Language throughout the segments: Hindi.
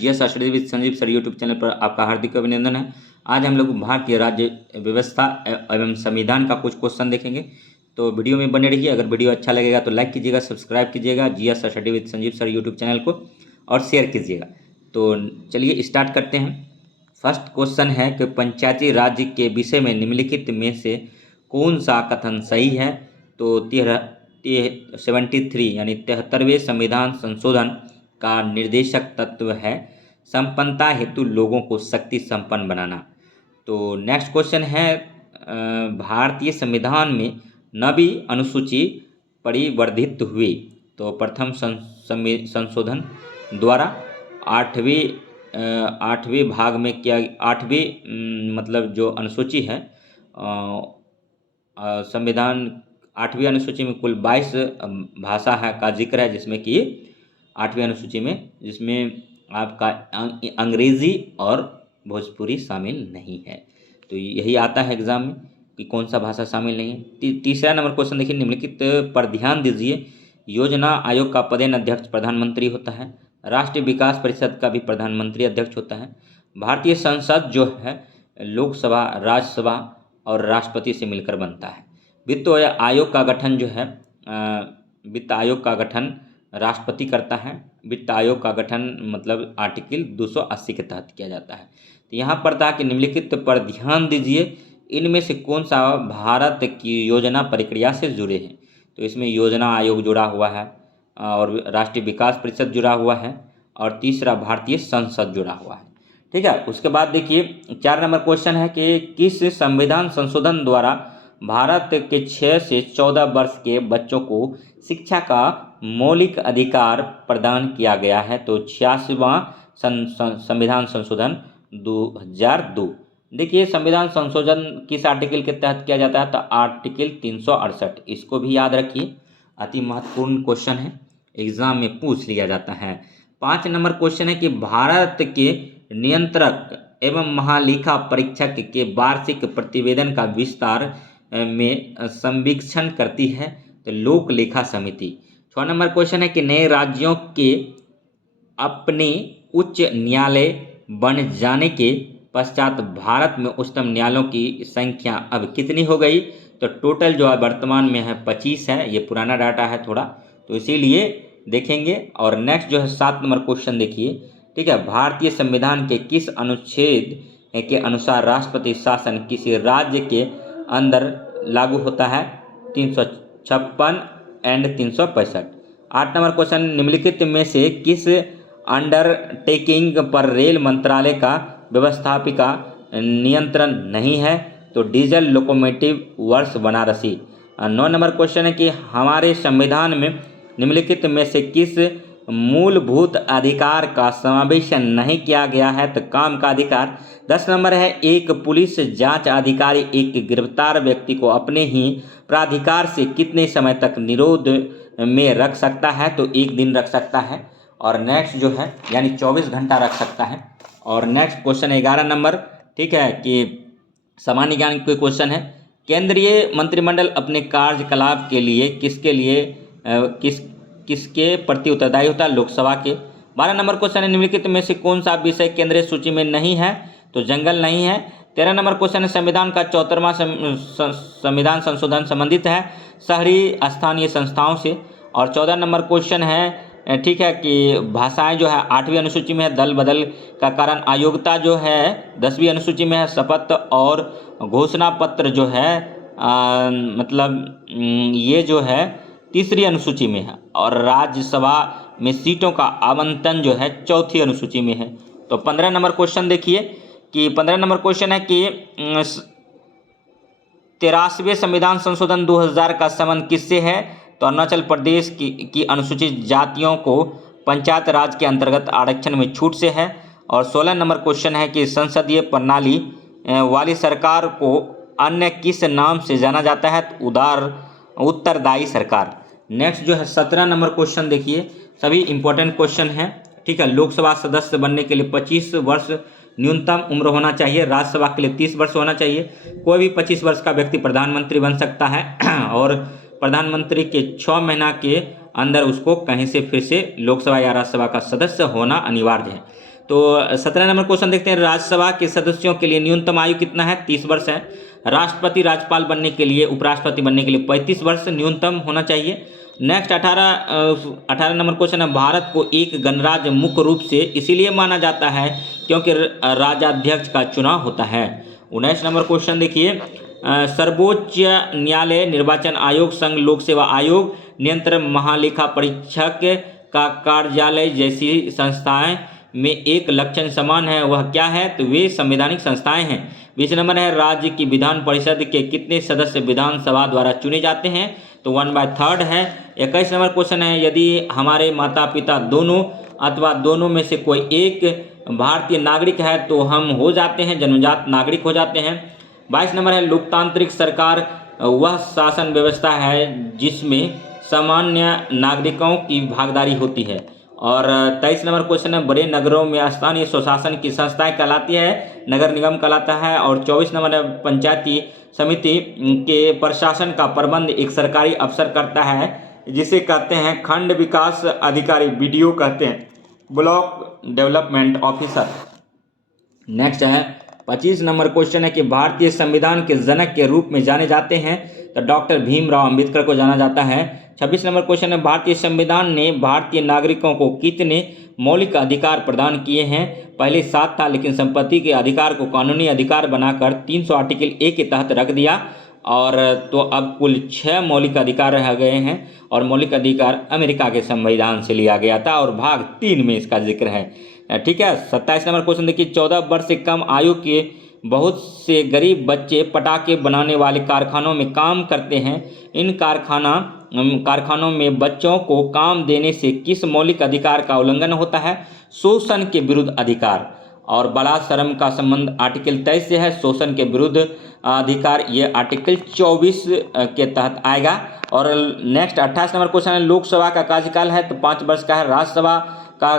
GS study with Sanjeev sir YouTube channel पर आपका हार्दिक अभिनंदन है। आज हम लोग भारतीय राज्य व्यवस्था एवं संविधान का कुछ क्वेश्चन देखेंगे, तो वीडियो में बने रहिए। अगर वीडियो अच्छा लगेगा तो लाइक कीजिएगा, सब्सक्राइब कीजिएगा GS study with Sanjeev sir YouTube channel को और शेयर कीजिएगा। तो चलिए स्टार्ट करते हैं। फर्स्ट क्वेश्चन है कि पंचायती राज के विषय में निम्नलिखित में से कौन सा कथन सही है। तो 73 यानी 73वें संविधान संशोधन का निर्देशक तत्व है संपन्नता हेतु लोगों को शक्ति संपन्न बनाना। तो नेक्स्ट क्वेश्चन है भारतीय संविधान में 9वीं अनुसूची परिवर्धित हुई। तो प्रथम संशोधन द्वारा 8वें भाग में क्या 8वीं मतलब जो अनुसूची है संविधान 8वीं अनुसूची में कुल 22 भाषा है का जिक्र है, जिसमें कि 8वीं अनुसूची में जिसमें आपका अंग्रेजी और भोजपुरी शामिल नहीं है। तो यही आता है एग्जाम में कि कौन सा भाषा शामिल नहीं है। तीसरा नंबर क्वेश्चन देखिए, निम्नलिखित पर ध्यान दीजिए। योजना आयोग का पदेन अध्यक्ष प्रधानमंत्री होता है। राष्ट्रीय विकास परिषद का भी प्रधानमंत्री अध्यक्ष होता है। भारतीय संसद जो है लोकसभा, राज्यसभा और राष्ट्रपति से मिलकर बनता है। वित्त आयोग का गठन जो है वित्त आयोग का गठन राष्ट्रपति करता है। वित्त आयोग का गठन मतलब आर्टिकल 280 के तहत किया जाता है। तो यहाँ पर था कि निम्नलिखित पर ध्यान दीजिए, इनमें से कौन सा भारत की योजना प्रक्रिया से जुड़े हैं। तो इसमें योजना आयोग जुड़ा हुआ है और राष्ट्रीय विकास परिषद जुड़ा हुआ है और तीसरा भारतीय संसद जुड़ा हुआ है। ठीक है, उसके बाद देखिए 4 नंबर क्वेश्चन है कि किस संविधान संशोधन द्वारा भारत के 6 से 14 वर्ष के बच्चों को शिक्षा का मौलिक अधिकार प्रदान किया गया है। तो 86वां संविधान संशोधन 2002। देखिए संविधान संशोधन किस आर्टिकल के तहत किया जाता है, तो आर्टिकल 368। इसको भी याद रखिए, अति महत्वपूर्ण क्वेश्चन है, एग्जाम में पूछ लिया जाता है। 5 नंबर क्वेश्चन है कि भारत के नियंत्रक एवं महालेखा परीक्षक के वार्षिक प्रतिवेदन का विस्तार में संवीक्षण करती है तो लोक लेखा समिति। 6 नंबर क्वेश्चन है कि नए राज्यों के अपने उच्च न्यायालय बन जाने के पश्चात भारत में उच्चतम न्यायालयों की संख्या अब कितनी हो गई। तो टोटल जो है वर्तमान में है 25 है। ये पुराना डाटा है थोड़ा, तो इसीलिए देखेंगे। और नेक्स्ट जो है 7 नंबर क्वेश्चन देखिए, ठीक है, भारतीय संविधान के किस अनुच्छेद के अनुसार राष्ट्रपति शासन किसी राज्य के अंदर लागू होता है। 356 एंड 365। 8 नंबर क्वेश्चन, निम्नलिखित में से किस अंडरटेकिंग पर रेल मंत्रालय का व्यवस्थापिका नियंत्रण नहीं है। तो डीजल लोकोमोटिव वर्ष बनारसी। 9 नंबर क्वेश्चन है कि हमारे संविधान में निम्नलिखित में से किस मूलभूत अधिकार का समावेश नहीं किया गया है। तो काम का अधिकार। 10 नंबर है, एक पुलिस जांच अधिकारी एक गिरफ्तार व्यक्ति को अपने ही प्राधिकार से कितने समय तक निरोध में रख सकता है। तो 1 दिन रख सकता है। और नेक्स्ट जो है यानी 24 घंटा रख सकता है। और नेक्स्ट क्वेश्चन 11 नंबर, ठीक है, कि सामान्य ज्ञान के क्वेश्चन है, केंद्रीय मंत्रिमंडल अपने कार्यकलाप के लिए किसके प्रति उत्तरदायी होता है। लोकसभा के। 12 नंबर क्वेश्चन है, निम्नलिखित में से कौन सा विषय केंद्रीय सूची में नहीं है। तो जंगल नहीं है। 13 नंबर क्वेश्चन है, संविधान का 74वां संविधान संशोधन संबंधित है शहरी स्थानीय संस्थाओं से। और 14 नंबर क्वेश्चन है, ठीक है, कि भाषाएं जो है 8वीं अनुसूची में है दल बदल का कारण। अयोग्यता जो है 10वीं अनुसूची में है। शपथ और घोषणा पत्र जो है मतलब ये जो है 3री अनुसूची में है। और राज्यसभा में सीटों का आवंटन जो है 4थी अनुसूची में है। तो 15 नंबर क्वेश्चन देखिए कि 15 नंबर क्वेश्चन है कि 83वें संविधान संशोधन 2000 का संबंध किससे है। तो अरुणाचल प्रदेश की अनुसूचित जातियों को पंचायत राज के अंतर्गत आरक्षण में छूट से है। और 16 नंबर क्वेश्चन है कि संसदीय प्रणाली वाली सरकार को अन्य किस नाम से जाना जाता है। उत्तरदायी सरकार। नेक्स्ट जो है 17 नंबर क्वेश्चन देखिए, सभी इंपॉर्टेंट क्वेश्चन है, ठीक है। लोकसभा सदस्य बनने के लिए 25 वर्ष न्यूनतम उम्र होना चाहिए। राज्यसभा के लिए 30 वर्ष होना चाहिए। कोई भी 25 वर्ष का व्यक्ति प्रधानमंत्री बन सकता है और प्रधानमंत्री के 6 महीना के अंदर उसको कहीं से फिर से लोकसभा या राज्यसभा का सदस्य होना अनिवार्य है। तो 17 नंबर क्वेश्चन देखते हैं, राज्यसभा के सदस्यों के लिए न्यूनतम आयु कितना है? 30 वर्ष है। राष्ट्रपति राज्यपाल बनने के लिए, उपराष्ट्रपति बनने के लिए 35 वर्ष न्यूनतम होना चाहिए। नेक्स्ट 18 नंबर क्वेश्चन है, भारत को एक गणराज्य मुख्य रूप से इसीलिए माना जाता है क्योंकि राजाध्यक्ष का चुनाव होता है। 19 नंबर क्वेश्चन देखिए, सर्वोच्च न्यायालय, निर्वाचन आयोग, संघ लोक सेवा आयोग, नियंत्रण महालेखा परीक्षक का कार्यालय जैसी संस्थाएं में एक लक्षण समान है, वह क्या है? तो वे संवैधानिक संस्थाएं हैं। 20 नंबर है, राज्य की विधान परिषद के कितने सदस्य विधानसभा द्वारा चुने जाते हैं? तो 1/3 है। 21 नंबर क्वेश्चन है, यदि हमारे माता पिता दोनों अथवा दोनों में से कोई एक भारतीय नागरिक है तो हम हो जाते हैं, जन्मजात नागरिक हो जाते हैं। 22 नंबर है, लोकतांत्रिक सरकार वह शासन व्यवस्था है जिसमें सामान्य नागरिकों की भागीदारी होती है। और 23 नंबर क्वेश्चन है, बड़े नगरों में स्थानीय स्वशासन की संस्थाएं कहलाती है, नगर निगम कहलाता है। और 24 नंबर है, पंचायती समिति के प्रशासन का प्रबंध एक सरकारी अफसर करता है जिसे कहते हैं खंड विकास अधिकारी, BDO कहते हैं, ब्लॉक डेवलपमेंट ऑफिसर। नेक्स्ट है 25 नंबर क्वेश्चन है कि भारतीय संविधान के जनक के रूप में जाने जाते हैं, तो डॉक्टर भीमराव अंबेडकर को जाना जाता है। 26 नंबर क्वेश्चन है, भारतीय संविधान ने भारतीय नागरिकों को कितने मौलिक अधिकार प्रदान किए हैं? पहले 7 था, लेकिन संपत्ति के अधिकार को कानूनी अधिकार बनाकर 300 आर्टिकल A के तहत रख दिया, और तो अब कुल 6 मौलिक अधिकार रह गए हैं। और मौलिक अधिकार अमेरिका के संविधान से लिया गया था और भाग 3 में इसका जिक्र है। ठीक है। 27 नंबर क्वेश्चन देखिए, 14 वर्ष से कम आयु के बहुत से गरीब बच्चे पटाखे बनाने वाले कारखानों में काम करते हैं। इन कारखानों में बच्चों को काम देने से किस मौलिक अधिकार का उल्लंघन होता है? शोषण के विरुद्ध अधिकार। और बलात्कार का संबंध आर्टिकल 23 से है, शोषण के विरुद्ध अधिकार ये आर्टिकल 24 के तहत आएगा। और नेक्स्ट 28 नंबर क्वेश्चन है, लोकसभा का कार्यकाल है तो 5 वर्ष का है। राज्यसभा का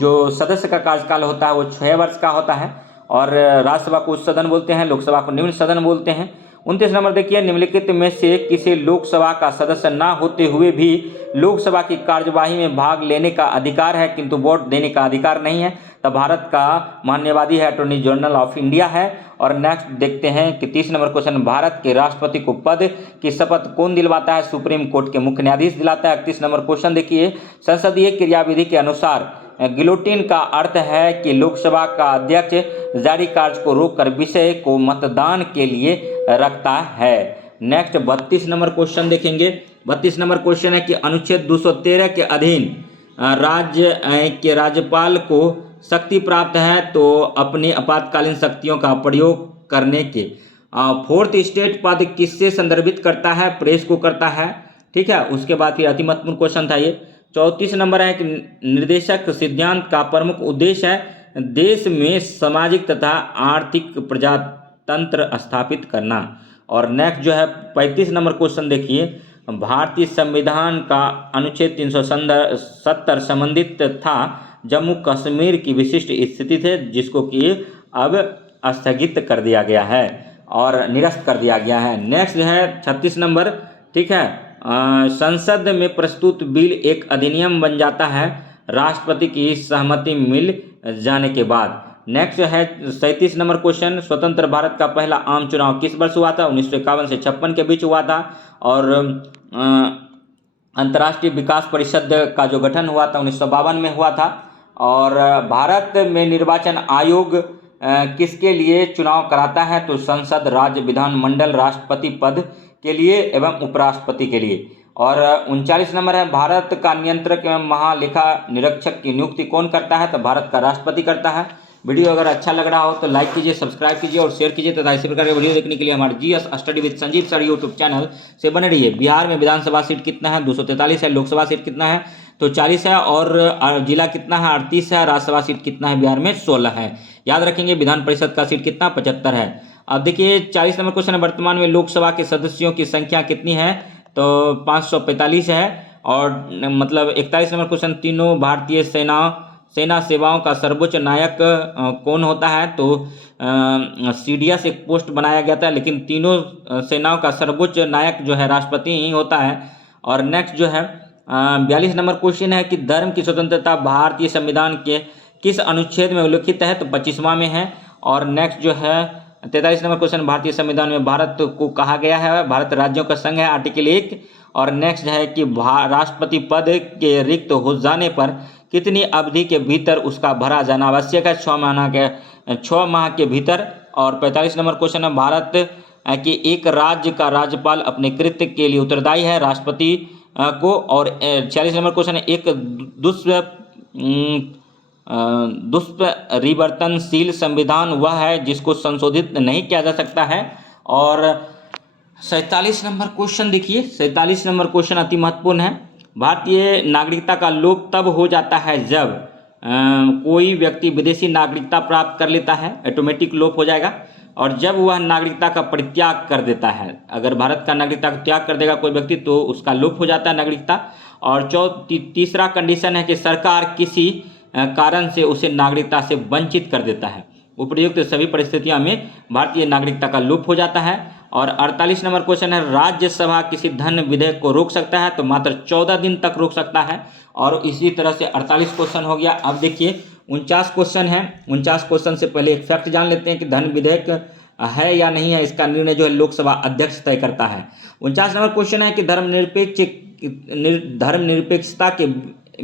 जो सदस्य का कार्यकाल होता है वो 6 वर्ष का होता है। और राज्यसभा को उच्च सदन बोलते हैं, लोकसभा को निम्न सदन बोलते हैं। 29 नंबर देखिए, निम्नलिखित में से किसी लोकसभा का सदस्य ना होते हुए भी लोकसभा की कार्यवाही में भाग लेने का अधिकार है किंतु वोट देने का अधिकार नहीं है, तो भारत का मान्यवादी है अटॉर्नी जनरल ऑफ इंडिया है। और नेक्स्ट देखते हैं कि 30 नंबर क्वेश्चन, भारत के राष्ट्रपति को पद की शपथ कौन दिलवाता है? सुप्रीम कोर्ट के मुख्य न्यायाधीश दिलाता है। 31 नंबर क्वेश्चन देखिए, संसदीय क्रियाविधि के अनुसार गिलोटिन का अर्थ है कि लोकसभा का अध्यक्ष जारी कार्य को रोककर विषय को मतदान के लिए रखता है। नेक्स्ट 32 नंबर क्वेश्चन देखेंगे। 32 नंबर क्वेश्चन है कि अनुच्छेद 213 के अधीन राज्य के राज्यपाल को शक्ति प्राप्त है तो अपनी आपातकालीन शक्तियों का प्रयोग करने के। 4th स्टेट पद किससे संदर्भित करता है? प्रेस को करता है। ठीक है। उसके बाद फिर अति महत्वपूर्ण क्वेश्चन था ये 34 नंबर है कि निर्देशक सिद्धांत का प्रमुख उद्देश्य है देश में सामाजिक तथा आर्थिक प्रजातंत्र स्थापित करना। और नेक्स्ट जो है 35 नंबर क्वेश्चन देखिए, भारतीय संविधान का अनुच्छेद 370 संबंधित था जम्मू कश्मीर की विशिष्ट स्थिति थे जिसको कि अब स्थगित कर दिया गया है और निरस्त कर दिया गया है। नेक्स्ट है 36 नंबर। ठीक है, संसद में प्रस्तुत बिल एक अधिनियम बन जाता है राष्ट्रपति की सहमति मिल जाने के बाद। नेक्स्ट है 37 नंबर क्वेश्चन, स्वतंत्र भारत का पहला आम चुनाव किस वर्ष हुआ था? 1951 से 56 के बीच हुआ था। और अंतर्राष्ट्रीय विकास परिषद का जो गठन हुआ था 1952 में हुआ था। और भारत में निर्वाचन आयोग किसके लिए चुनाव कराता है? तो संसद, राज्य विधानमंडल, राष्ट्रपति पद के लिए एवं उपराष्ट्रपति के लिए। और 39 नंबर है, भारत का नियंत्रक एवं महालेखा निरीक्षक की नियुक्ति कौन करता है? तो भारत का राष्ट्रपति करता है। वीडियो अगर अच्छा लग रहा हो तो लाइक कीजिए, सब्सक्राइब कीजिए और शेयर कीजिए तथा इसी प्रकार के वीडियो देखने के लिए हमारे GS study with Sanjeev sir YouTube channel से बने रहिए। बिहार में विधानसभा सीट कितना है? 243 है। लोकसभा सीट कितना है? तो 40 है। और जिला कितना है? 38 है। राज्यसभा सीट कितना है? बिहार में 16 है। याद रखेंगे। विधान परिषद का सीट कितना? 75 है। अब देखिए 40 नंबर क्वेश्चन है, वर्तमान में लोकसभा के सदस्यों की संख्या कितनी है? तो 545 है। और मतलब 41 नंबर क्वेश्चन, तीनों भारतीय सेना सेवाओं का सर्वोच्च नायक कौन होता है? तो CDS एक पोस्ट बनाया गया था, लेकिन तीनों सेनाओं का सर्वोच्च नायक जो है राष्ट्रपति ही होता है। और नेक्स्ट जो है 42 नंबर क्वेश्चन है कि धर्म की स्वतंत्रता भारतीय संविधान के किस अनुच्छेद में उल्लिखित है? तो 25वां में है। और नेक्स्ट जो है 43 नंबर क्वेश्चन, भारतीय संविधान में भारत को कहा गया है भारत राज्यों का संघ है, आर्टिकल 1। और नेक्स्ट है कि राष्ट्रपति पद के रिक्त हो जाने पर कितनी अवधि के भीतर उसका भरा जाना आवश्यक है? 6 माह के भीतर। और 45 नंबर क्वेश्चन है, भारत कि एक राज्य का राज्यपाल अपने कृत्य के लिए उत्तरदायी है राष्ट्रपति को। और 46 नंबर क्वेश्चन है, एक दुष्परिवर्तनशील संविधान वह है जिसको संशोधित नहीं किया जा सकता है। और 47 नंबर क्वेश्चन देखिए, 47 नंबर क्वेश्चन अति महत्वपूर्ण है। भारतीय नागरिकता का लोप तब हो जाता है जब कोई व्यक्ति विदेशी नागरिकता प्राप्त कर लेता है, ऑटोमेटिक लोप हो जाएगा। और जब वह नागरिकता का परित्याग कर देता है, अगर भारत का नागरिकता का त्याग कर देगा कोई व्यक्ति तो उसका लोप हो जाता है नागरिकता। और तीसरा कंडीशन है कि सरकार किसी कारण से उसे नागरिकता से वंचित कर देता है। उपयुक्त सभी परिस्थितियों में भारतीय नागरिकता का लोप हो जाता है। और 48 नंबर क्वेश्चन है, राज्यसभा किसी धन विधेयक को रोक सकता है? तो मात्र 14 दिन तक रोक सकता है। और इसी तरह से 48 क्वेश्चन हो गया। अब देखिए 49 क्वेश्चन है। 49 क्वेश्चन से पहले एक फैक्ट जान लेते हैं कि धन विधेयक है या नहीं है, इसका निर्णय जो है लोकसभा अध्यक्ष तय करता है। 49 नंबर क्वेश्चन है कि धर्मनिरपेक्षता के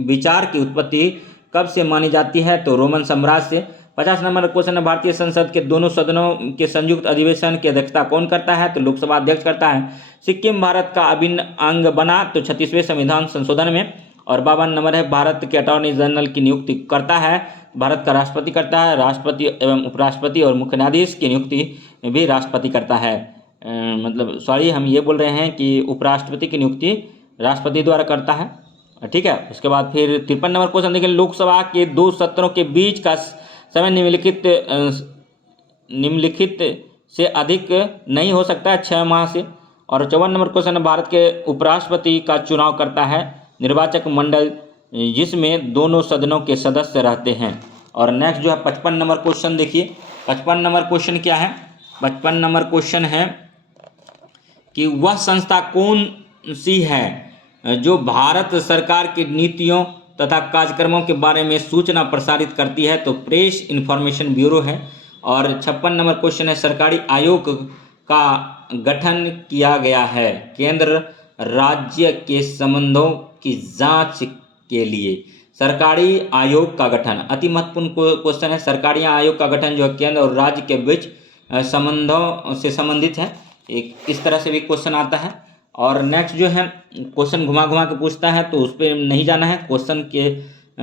विचार की उत्पत्ति कब से मानी जाती है? तो रोमन साम्राज्य से। 50 नंबर क्वेश्चन है, भारतीय संसद के दोनों सदनों के संयुक्त अधिवेशन की अध्यक्षता कौन करता है? तो लोकसभा अध्यक्ष करता है। सिक्किम भारत का अभिन्न अंग बना तो 36वें संविधान संशोधन में। और 52 नंबर है, भारत के अटॉर्नी जनरल की नियुक्ति करता है भारत का राष्ट्रपति करता है। राष्ट्रपति एवं उपराष्ट्रपति और मुख्य न्यायाधीश की नियुक्ति भी राष्ट्रपति करता है। मतलब सॉरी, हम ये बोल रहे हैं कि उपराष्ट्रपति की नियुक्ति राष्ट्रपति द्वारा करता है, ठीक है। उसके बाद फिर 53 नंबर क्वेश्चन देखिए, लोकसभा के 2 सत्रों के बीच का समय निम्नलिखित से अधिक नहीं हो सकता है 6 माह से। और 54 नंबर क्वेश्चन है, भारत के उपराष्ट्रपति का चुनाव करता है निर्वाचक मंडल जिसमें दोनों सदनों के सदस्य रहते हैं। और नेक्स्ट जो है 55 नंबर क्वेश्चन देखिए, 55 नंबर क्वेश्चन क्या है? 55 नंबर क्वेश्चन है कि वह संस्था कौन सी है जो भारत सरकार की नीतियों तथा कार्यक्रमों के बारे में सूचना प्रसारित करती है? तो प्रेस इन्फॉर्मेशन ब्यूरो है। और 56 नंबर क्वेश्चन है, सरकारी आयोग का गठन किया गया है केंद्र राज्य के संबंधों की जांच के लिए। सरकारी आयोग का गठन अति महत्वपूर्ण क्वेश्चन है। सरकारी आयोग का गठन जो है केंद्र और राज्य के बीच संबंधों से संबंधित है। एक इस तरह से भी क्वेश्चन आता है। और नेक्स्ट जो है क्वेश्चन घुमा घुमा के पूछता है तो उस पर नहीं जाना है, क्वेश्चन के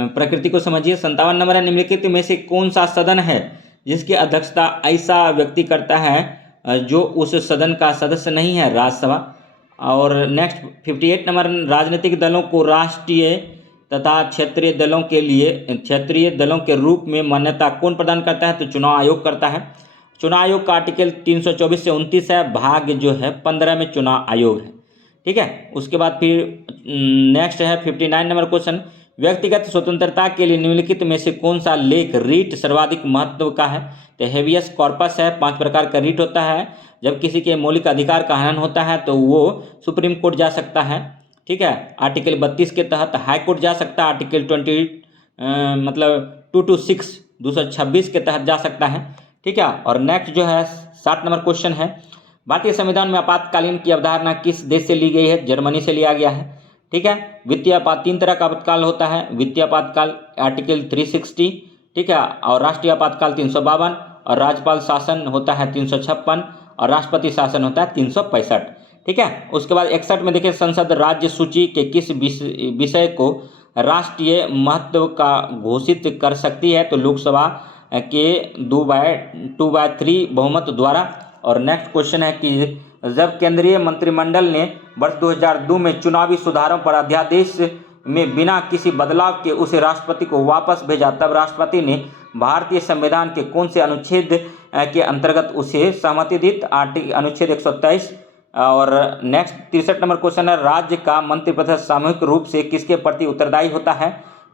प्रकृति को समझिए। 57 नंबर है, निम्नलिखित में से कौन सा सदन है जिसकी अध्यक्षता ऐसा व्यक्ति करता है जो उस सदन का सदस्य नहीं है? राज्यसभा। और नेक्स्ट 58 नंबर, राजनीतिक दलों को राष्ट्रीय तथा क्षेत्रीय दलों के रूप में मान्यता कौन प्रदान करता है? तो चुनाव आयोग करता है। चुनाव आयोग का आर्टिकल 324 से 29 है, भाग जो है 15 में चुनाव आयोग है, ठीक है। उसके बाद फिर नेक्स्ट है 59 नंबर क्वेश्चन, व्यक्तिगत स्वतंत्रता के लिए निम्नलिखित में से कौन सा लेख रीट सर्वाधिक महत्व का है? तो हेबियस कॉर्पस है। 5 प्रकार का रीट होता है। जब किसी के मौलिक अधिकार का हनन होता है तो वो सुप्रीम कोर्ट जा सकता है, ठीक है। आर्टिकल 32 के तहत हाई कोर्ट जा सकता है। आर्टिकल 226 के तहत जा सकता है, ठीक है। और नेक्स्ट जो है 60 नंबर क्वेश्चन है, भारतीय संविधान में आपातकालीन की अवधारणा किस देश से ली गई है? जर्मनी से लिया गया है, ठीक है। वित्तीय आपात 3 तरह का आपातकाल होता है। वित्तीय आपातकाल आर्टिकल 360, ठीक है। और राष्ट्रीय आपातकाल 352। और राज्यपाल शासन होता है 356। और राष्ट्रपति शासन होता है 365, ठीक है। उसके बाद 61 में देखिए, संसद राज्य सूची के किस विषय को राष्ट्रीय महत्व का घोषित कर सकती है? तो लोकसभा के 2/3 बहुमत द्वारा। और नेक्स्ट क्वेश्चन है कि जब केंद्रीय मंत्रिमंडल ने वर्ष 2002 में चुनावी सुधारों पर अध्यादेश में बिना किसी बदलाव के उसे राष्ट्रपति को वापस भेजा, तब राष्ट्रपति ने भारतीय संविधान के कौन से अनुच्छेद के अंतर्गत उसे सहमति दी? अनुच्छेद 123। और नेक्स्ट 63 नंबर क्वेश्चन है, राज्य का मंत्रिपरिषद सामूहिक रूप से किसके प्रति उत्तरदायी होता है?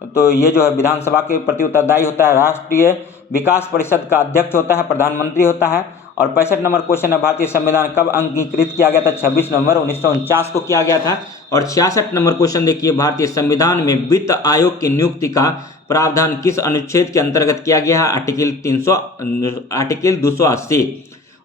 तो ये जो है विधानसभा के प्रति उत्तरदायी होता है। राष्ट्रीय विकास परिषद का अध्यक्ष होता है प्रधानमंत्री होता है। और 65 नंबर क्वेश्चन है, भारतीय संविधान कब अंगीकृत किया गया था? 26 नवंबर 1949 को किया गया था। और 66 नंबर क्वेश्चन देखिए, भारतीय संविधान में वित्त आयोग की नियुक्ति का प्रावधान किस अनुच्छेद के अंतर्गत किया गया है? आर्टिकल 280।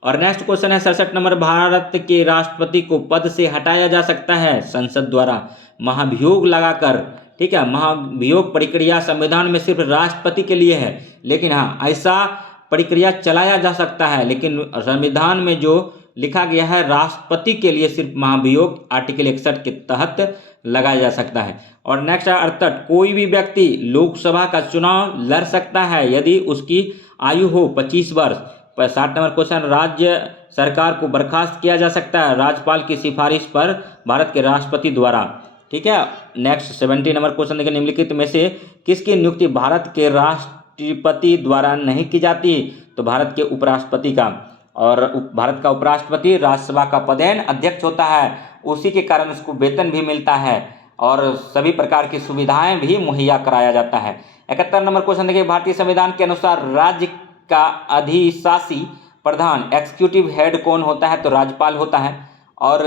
और नेक्स्ट क्वेश्चन है 67 नंबर, भारत के राष्ट्रपति को पद से हटाया जा सकता है संसद द्वारा महाभियोग लगाकर। ठीक है, महाभियोग प्रक्रिया संविधान में सिर्फ राष्ट्रपति के लिए है, लेकिन हाँ ऐसा प्रक्रिया चलाया जा सकता है, लेकिन संविधान में जो लिखा गया है राष्ट्रपति के लिए सिर्फ महाभियोग आर्टिकल 61 के तहत लगाया जा सकता है। और नेक्स्ट है 68, कोई भी व्यक्ति लोकसभा का चुनाव लड़ सकता है यदि उसकी आयु हो 25 वर्ष। 60 नंबर क्वेश्चन, राज्य सरकार को बर्खास्त किया जा सकता है राज्यपाल की सिफारिश पर भारत के राष्ट्रपति द्वारा। ठीक है, नेक्स्ट 70 नंबर क्वेश्चन देखिए, निम्नलिखित में से किसकी नियुक्ति भारत के राष्ट्रपति द्वारा नहीं की जाती? तो भारत के उपराष्ट्रपति का। और भारत का उपराष्ट्रपति राज्यसभा का पदेन अध्यक्ष होता है, उसी के कारण उसको वेतन भी मिलता है और सभी प्रकार की सुविधाएं भी मुहैया कराया जाता है। 71 नंबर क्वेश्चन देखिए, भारतीय संविधान के अनुसार राज्य का अधिशासी प्रधान एग्जीक्यूटिव हेड कौन होता है? तो राज्यपाल होता है। और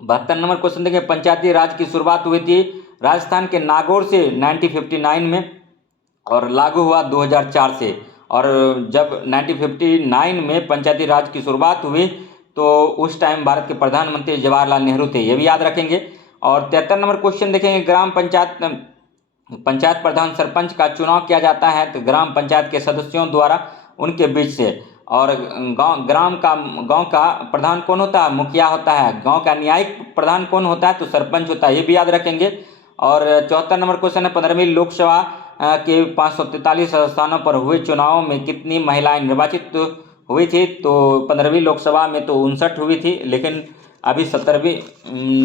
72 नंबर क्वेश्चन देखिए, पंचायती राज की शुरुआत हुई थी राजस्थान के नागौर से 1959 में और लागू हुआ 2004 से। और जब 1959 में पंचायती राज की शुरुआत हुई तो उस टाइम भारत के प्रधानमंत्री जवाहरलाल नेहरू थे, ये भी याद रखेंगे। और 73 नंबर क्वेश्चन देखेंगे, ग्राम पंचायत प्रधान सरपंच का चुनाव किया जाता है तो ग्राम पंचायत के सदस्यों द्वारा उनके बीच से। और गांव का प्रधान कौन होता है? मुखिया होता है। गांव का न्यायिक प्रधान कौन होता है? तो सरपंच होता है, ये भी याद रखेंगे। और 74 नंबर क्वेश्चन है, 15वीं लोकसभा के 543 स्थानों पर हुए चुनाव में कितनी महिलाएं निर्वाचित हुई थी? तो 15वीं लोकसभा में तो 59 हुई थी, लेकिन अभी 17वीं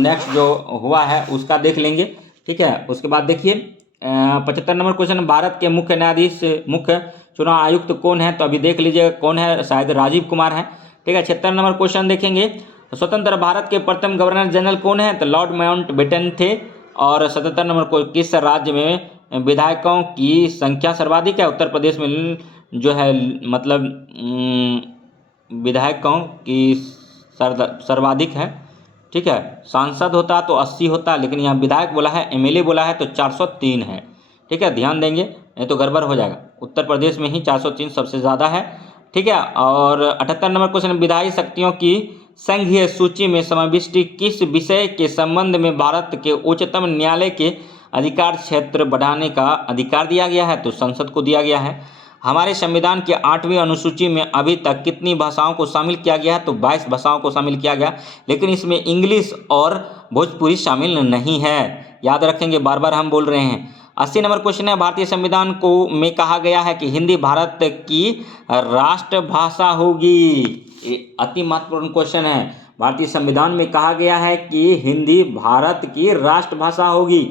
नेक्स्ट जो हुआ है उसका देख लेंगे। ठीक है, उसके बाद देखिए 75 नंबर क्वेश्चन, भारत के मुख्य चुनाव आयुक्त कौन है? तो अभी देख लीजिए कौन है, शायद राजीव कुमार है। ठीक है, 76 नंबर क्वेश्चन देखेंगे, स्वतंत्र भारत के प्रथम गवर्नर जनरल कौन है? तो लॉर्ड माउंटबेटन थे। और 77 नंबर को, किस राज्य में विधायकों की संख्या सर्वाधिक है? उत्तर प्रदेश में जो है मतलब विधायकों की सर्वाधिक है। ठीक है, सांसद होता तो 80 होता, लेकिन यहाँ विधायक बोला है, एमएलए बोला है तो 403 है। ठीक है, ध्यान देंगे नहीं तो गड़बड़ हो जाएगा। उत्तर प्रदेश में ही 403 सबसे ज़्यादा है। ठीक है, और 78 नंबर क्वेश्चन, विधायी शक्तियों की संघीय सूची में समाविष्टि किस विषय के संबंध में भारत के उच्चतम न्यायालय के अधिकार क्षेत्र बढ़ाने का अधिकार दिया गया है? तो संसद को दिया गया है। हमारे संविधान के 8वीं अनुसूची में अभी तक कितनी भाषाओं को शामिल किया गया है? तो 22 भाषाओं को शामिल किया गया, लेकिन इसमें इंग्लिश और भोजपुरी शामिल नहीं है, याद रखेंगे, बार बार हम बोल रहे हैं। 80 नंबर क्वेश्चन है, भारतीय संविधान को में कहा गया है कि हिंदी भारत की राष्ट्रभाषा होगी। अति महत्वपूर्ण क्वेश्चन है, भारतीय संविधान में कहा गया है कि हिंदी भारत की राष्ट्रभाषा होगी।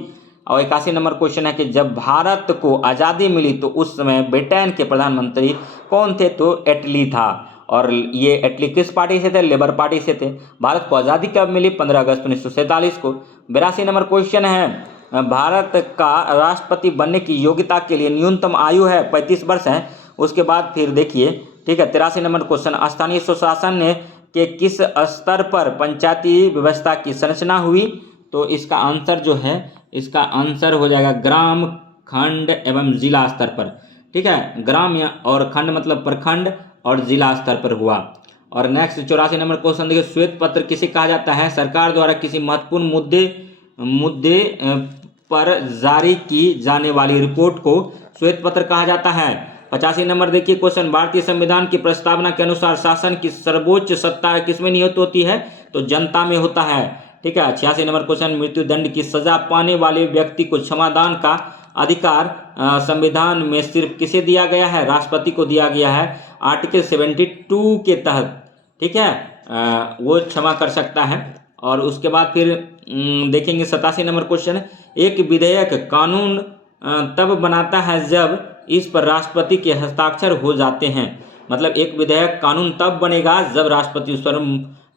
और 81 नंबर क्वेश्चन है कि जब भारत को आज़ादी मिली तो उस समय ब्रिटेन के प्रधानमंत्री कौन थे? तो एटली था। और ये एटली किस पार्टी से थे? लेबर पार्टी से थे। भारत को आज़ादी कब मिली? 15 अगस्त 1947 को। 82 नंबर क्वेश्चन है, भारत का राष्ट्रपति बनने की योग्यता के लिए न्यूनतम आयु है 35 वर्ष है। उसके बाद फिर देखिए, ठीक है, 83 नंबर क्वेश्चन, स्थानीय स्वशासन के किस स्तर पर पंचायती व्यवस्था की संरचना हुई? तो इसका आंसर जो है, इसका आंसर हो जाएगा ग्राम, खंड एवं जिला स्तर पर। ठीक है, ग्राम और खंड मतलब प्रखंड और जिला स्तर पर हुआ। और नेक्स्ट 84 नंबर क्वेश्चन देखिए, श्वेत पत्र किसे कहा जाता है? सरकार द्वारा किसी महत्वपूर्ण मुद्दे पर जारी की जाने वाली रिपोर्ट को श्वेत पत्र कहा जाता है। 85 नंबर देखिए क्वेश्चन, भारतीय संविधान की प्रस्तावना के अनुसार शासन की सर्वोच्च सत्ता किसमें नियुक्त होती है? तो जनता में होता है। ठीक है, 86 नंबर क्वेश्चन, मृत्युदंड की सजा पाने वाले व्यक्ति को क्षमादान का अधिकार संविधान में सिर्फ किसे दिया गया है? राष्ट्रपति को दिया गया है आर्टिकल 72 के तहत। ठीक है, वो क्षमा कर सकता है। और उसके बाद फिर देखेंगे 87 नंबर क्वेश्चन, एक विधेयक कानून तब बनाता है जब इस पर राष्ट्रपति के हस्ताक्षर हो जाते हैं। मतलब एक विधेयक कानून तब बनेगा जब राष्ट्रपति उस पर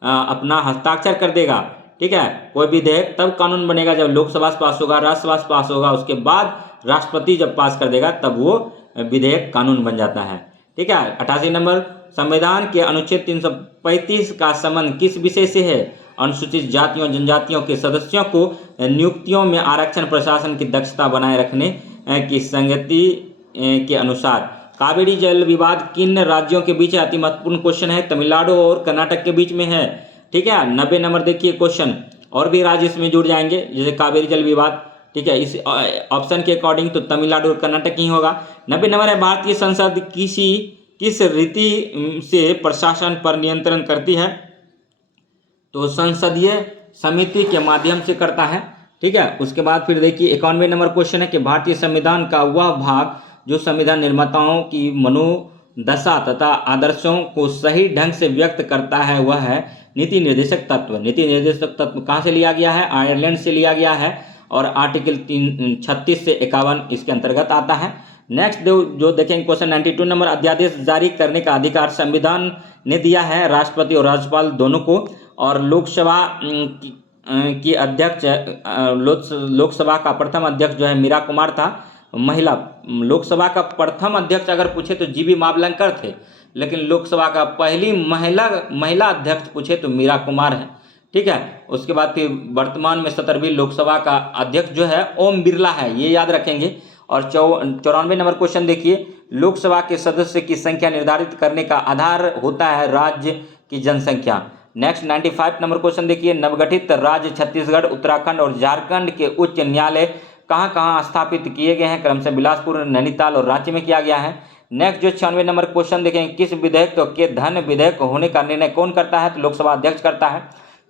अपना हस्ताक्षर कर देगा। ठीक है, कोई विधेयक तब कानून बनेगा जब लोकसभा से पास होगा, राज्यसभा से पास होगा, उसके बाद राष्ट्रपति जब पास कर देगा तब वो विधेयक कानून बन जाता है। ठीक है। 88 नंबर, संविधान के अनुच्छेद 335 का संबंध किस विषय से है? अनुसूचित जातियों जनजातियों के सदस्यों को नियुक्तियों में आरक्षण प्रशासन की दक्षता बनाए रखने की संगति के अनुसार। कावेरी जल विवाद किन राज्यों के बीच है? अति महत्वपूर्ण क्वेश्चन है, तमिलनाडु और कर्नाटक के बीच में है। ठीक है। 90 नंबर देखिए क्वेश्चन, और भी राज्य इसमें जुड़ जाएंगे जैसे कावेरी जल विवाद। ठीक है, इस ऑप्शन के अकॉर्डिंग तो तमिलनाडु और कर्नाटक ही होगा। 90 नंबर है, भारतीय संसद किस रीति से प्रशासन पर नियंत्रण करती है? तो संसदीय समिति के माध्यम से करता है। ठीक है। उसके बाद फिर देखिए 91 नंबर क्वेश्चन है कि भारतीय संविधान का वह भाग जो संविधान निर्माताओं की मनोदशा तथा आदर्शों को सही ढंग से व्यक्त करता है वह है नीति निर्देशक तत्व। नीति निर्देशक तत्व कहाँ से लिया गया है? आयरलैंड से लिया गया है और आर्टिकल 36 से 51 इसके अंतर्गत आता है। नेक्स्ट जो देखेंगे क्वेश्चन 92 नंबर, अध्यादेश जारी करने का अधिकार संविधान ने दिया है राष्ट्रपति और राज्यपाल दोनों को, और लोकसभा की अध्यक्ष लोकसभा का प्रथम अध्यक्ष जो है मीरा कुमार था, महिला। लोकसभा का प्रथम अध्यक्ष अगर पूछे तो जीबी मावलंकर थे, लेकिन लोकसभा का पहली महिला अध्यक्ष पूछे तो मीरा कुमार है। ठीक है। उसके बाद फिर वर्तमान में 17वीं लोकसभा का अध्यक्ष जो है ओम बिरला है, ये याद रखेंगे। और 94 नंबर क्वेश्चन देखिए, लोकसभा के सदस्य की संख्या निर्धारित करने का आधार होता है राज्य की जनसंख्या। नेक्स्ट 95 नंबर क्वेश्चन देखिए, नवगठित राज्य छत्तीसगढ़, उत्तराखंड और झारखंड के उच्च न्यायालय कहाँ कहाँ स्थापित किए गए हैं? क्रमशः बिलासपुर, नैनीताल और रांची में किया गया है। नेक्स्ट जो 96 नंबर क्वेश्चन देखेंगे, किस विधेयक के धन विधेयक होने का निर्णय कौन करता है? तो लोकसभा अध्यक्ष करता है।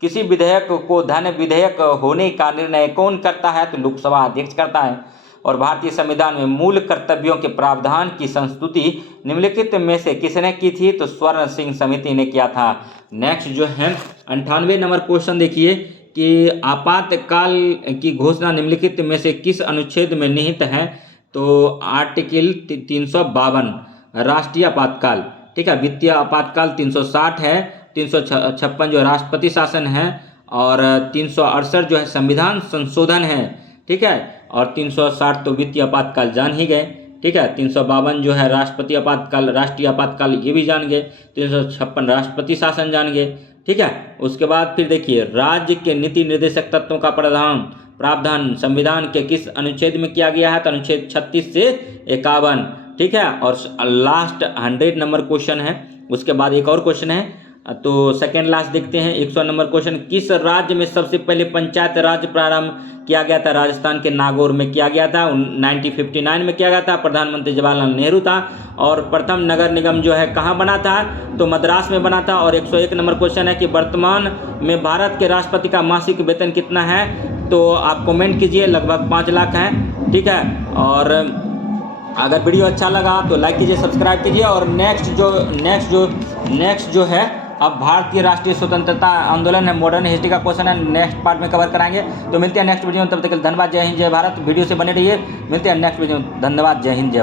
किसी विधेयक को धन विधेयक होने का निर्णय कौन करता है? तो लोकसभा अध्यक्ष करता है। और भारतीय संविधान में मूल कर्तव्यों के प्रावधान की संस्तुति निम्नलिखित में से किसने की थी? तो स्वर्ण सिंह समिति ने किया था। नेक्स्ट जो है 98 नंबर क्वेश्चन देखिए कि आपातकाल की घोषणा निम्नलिखित में से किस अनुच्छेद में निहित है? तो आर्टिकल 352 राष्ट्रीय आपातकाल। ठीक है। वित्तीय आपातकाल 360 है, 356 जो राष्ट्रपति शासन है, और 368 जो है संविधान संशोधन है। ठीक है। और 360 तो वित्तीय आपातकाल जान ही गए। ठीक है। 352 जो है राष्ट्रपति आपातकाल, राष्ट्रीय आपातकाल ये भी जान गए। 356 राष्ट्रपति शासन जान गए। ठीक है। उसके बाद फिर देखिए, राज्य के नीति निर्देशक तत्वों का प्रावधान संविधान के किस अनुच्छेद में किया गया है? तो अनुच्छेद 36 से 51। ठीक है। और लास्ट 100 नंबर क्वेश्चन है, उसके बाद एक और क्वेश्चन है, तो सेकेंड लास्ट देखते हैं 100 नंबर क्वेश्चन, किस राज्य में सबसे पहले पंचायत राज प्रारंभ किया गया था? राजस्थान के नागौर में किया गया था, 1959 में किया गया था। प्रधानमंत्री जवाहरलाल नेहरू था। और प्रथम नगर निगम जो है कहाँ बना था? तो मद्रास में बना था। और 101 नंबर क्वेश्चन है कि वर्तमान में भारत के राष्ट्रपति का मासिक वेतन कितना है? तो आप कमेंट कीजिए, लगभग 5 लाख है। ठीक है। और अगर वीडियो अच्छा लगा तो लाइक कीजिए, सब्सक्राइब कीजिए। और नेक्स्ट जो है अब भारतीय राष्ट्रीय स्वतंत्रता आंदोलन है, मॉडर्न हिस्ट्री का क्वेश्चन है, नेक्स्ट पार्ट में कवर कराएंगे। तो मिलते हैं नेक्स्ट वीडियो में, तब तक धन्यवाद, जय हिंद जय भारत। वीडियो से बने रहिए, मिलते हैं नेक्स्ट वीडियो में। धन्यवाद, जय हिंद जय भारत।